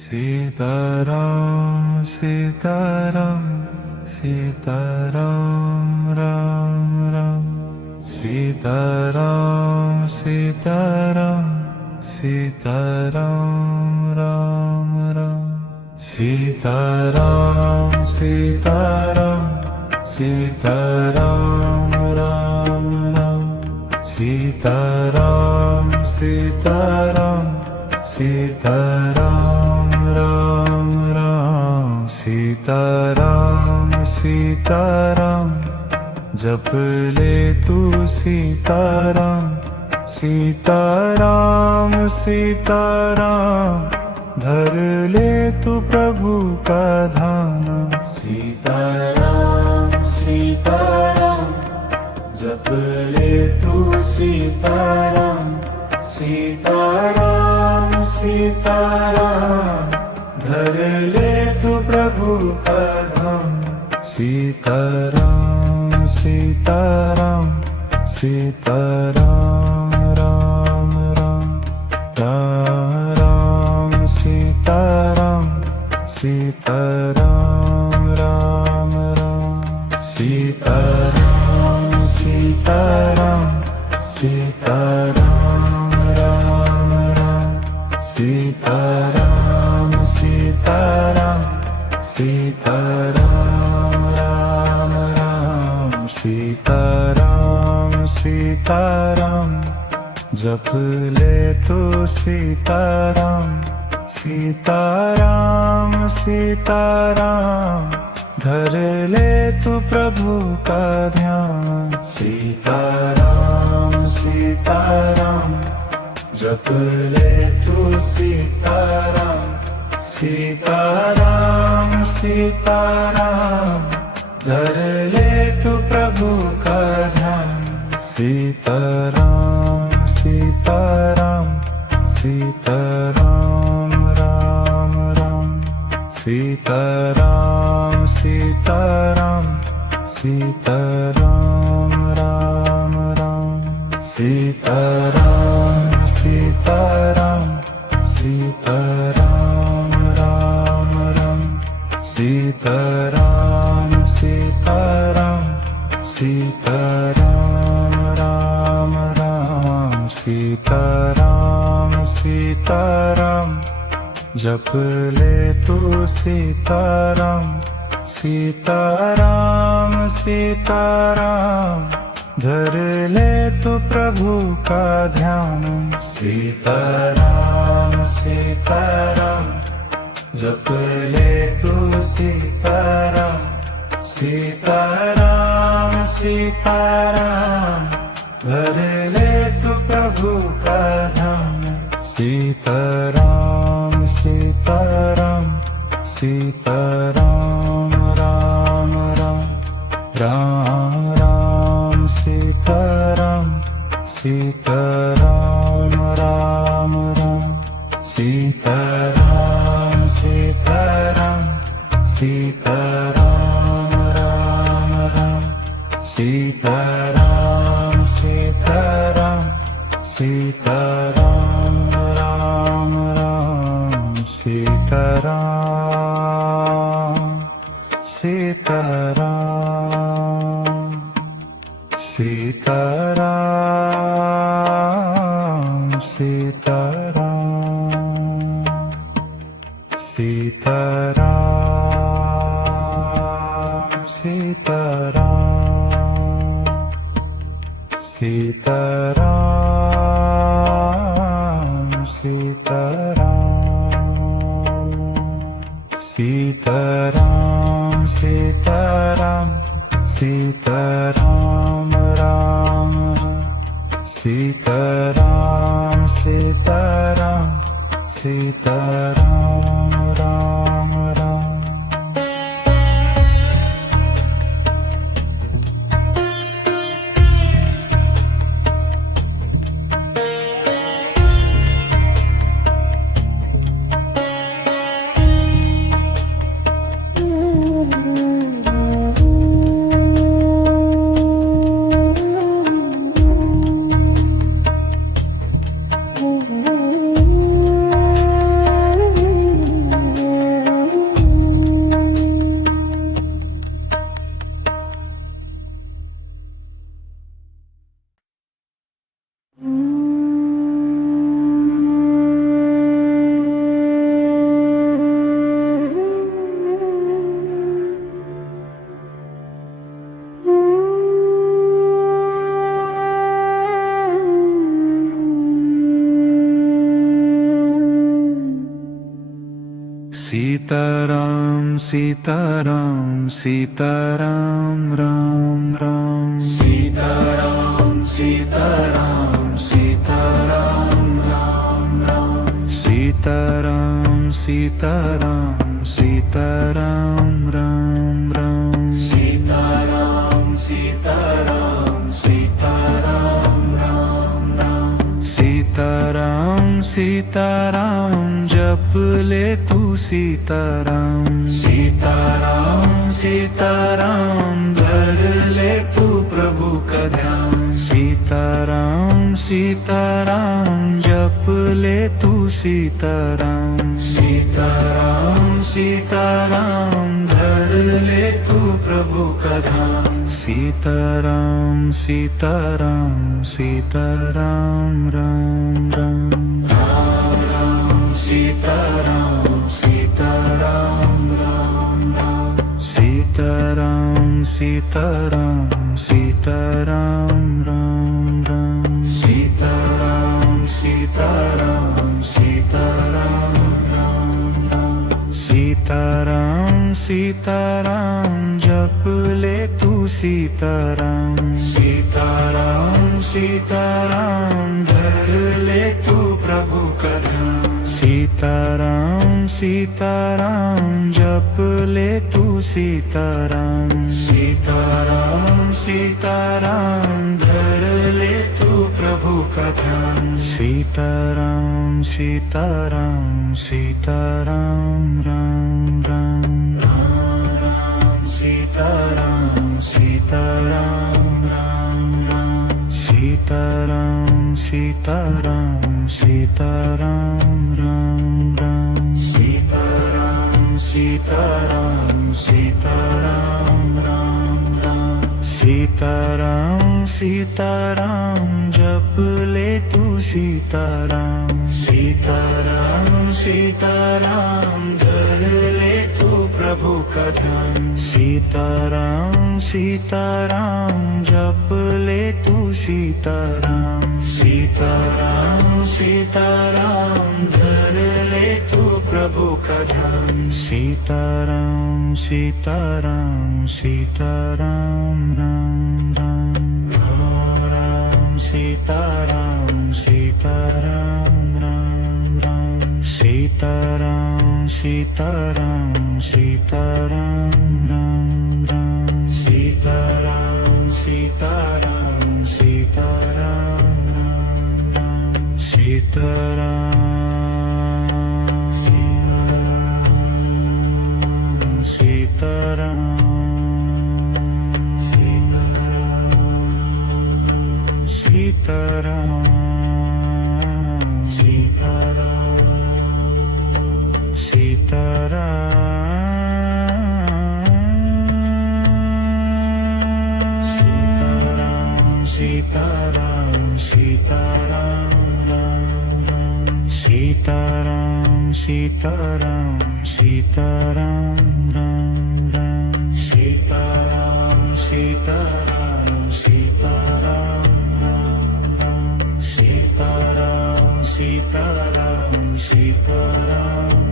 सीताराम सीताराम सीताराम राम राम सीताराम सीताराम सीताराम राम राम सीताराम सीताराम सीताराम राम राम सीताराम सीताराम सीताराम राम राम सीताराम सीताराम जप ले तू सीताराम सीताराम सीताराम धर ले तू प्रभु का ध्यान सीताराम सीताराम जप ले तू सीताराम सीताराम सीताराम धर ले तू प्रभु का धाम सीताराम सीताराम सीताराम राम राम राम सीताराम सीताराम राम राम सीताराम सीताराम सीताराम राम राम सीताराम सीताराम सीताराम राम राम सीताराम सीताराम जप ले तू सीताराम सीताराम सीताराम धर ले तू प्रभु का ध्यान सीताराम सीताराम जप ले तू सीताराम सीताराम सीताराम धर ले तू प्रभु का ध्यान सीताराम सीताराम सीताराम राम राम सीताराम सीताराम सीताराम राम राम सीताराम सीताराम सीताराम राम राम सीताराम सीताराम सीताराम राम राम सीताराम सीताराम जप ले तू सीताराम सीताराम सीताराम धर ले तू प्रभु का ध्यान सीताराम सीताराम जप ले तू सीताराम सीताराम सीताराम धर ले तू प्रभु का ध्यान सीताराम सीताराम सीताराम राम राम राम सीताराम सीताराम राम राम सीताराम सीताराम सीताराम राम राम सीताराम सीताराम सीताराम राम राम सीताराम सीताराम सीताराम सीताराम सीताराम सीताराम सीताराम सीताराम सीताराम सीताराम सीताराम राम सीताराम सीताराम सीताराम राम राम सीताराम सीताराम सीताराम राम राम सीताराम सीताराम सीताराम राम राम सीताराम सीताराम सीताराम राम राम सीताराम सीताराम सीताराम राम राम सीताराम सीताराम जप ले तू सीताराम सीताराम सीताराम धर ले तू प्रभु का ध्यान सीताराम सीताराम जप ले तू सीताराम सीताराम सीताराम धर ले तू प्रभु का ध्यान सीताराम सीताराम सीताराम राम राम राम राम सीताराम सीताराम राम राम सीताराम सीताराम सीताराम राम राम सीताराम सीताराम सीताराम राम राम सीताराम सीताराम जप ले तू सीताराम सीताराम सीताराम धर ले तू प्रभु का ध्यान सीताराम सीताराम जप ले तू सीताराम सीताराम सीताराम धर ले तू प्रभु का ध्यान सीताराम सीताराम सीताराम राम राम राम राम सीताराम सीताराम राम राम सीताराम सीताराम सीताराम राम राम सीताराम सीताराम सीताराम राम राम सीताराम सीताराम जप ले तू सीताराम सीताराम सीताराम धर ले तू प्रभु का ध्यान सीताराम सीताराम जप ले तू सीताराम सीताराम सीताराम धर ले तू प्रभु का ध्यान सीताराम सीताराम सीताराम राम राम राम राम सीताराम सीताराम राम राम सीताराम सीताराम सीताराम राम राम सीताराम सीताराम सीताराम राम राम सीताराम सीताराम सीताराम सीताराम सीताराम सीताराम सीताराम राम राम सीताराम सीताराम सीताराम राम राम सीताराम सीताराम सीताराम राम राम सीताराम सीताराम सीताराम